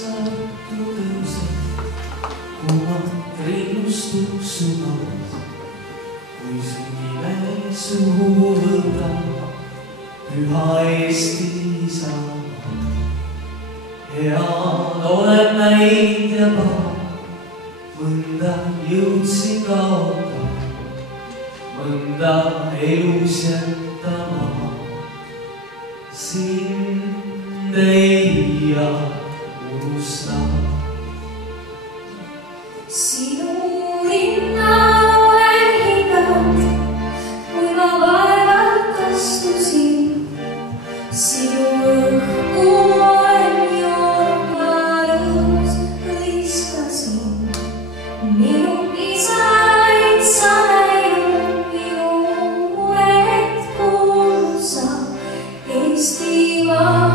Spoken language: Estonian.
sattu tõuseb, kuuma rinnustuk su maas, kui su nime suhu võtab, püha Eesti isamaa. Head olen näinud ja paha, mõnda jõudsin kaotada, mõnda elus jätta maha. Sind ei unusta. Sinu linna olen hinnanud, kui ma vaevalt astusin. Sinu õhku olen joonud, ma rõõmus hõiskasin. Minu isaid sa näinud, minu muret kuulnud sa, Eestimaa.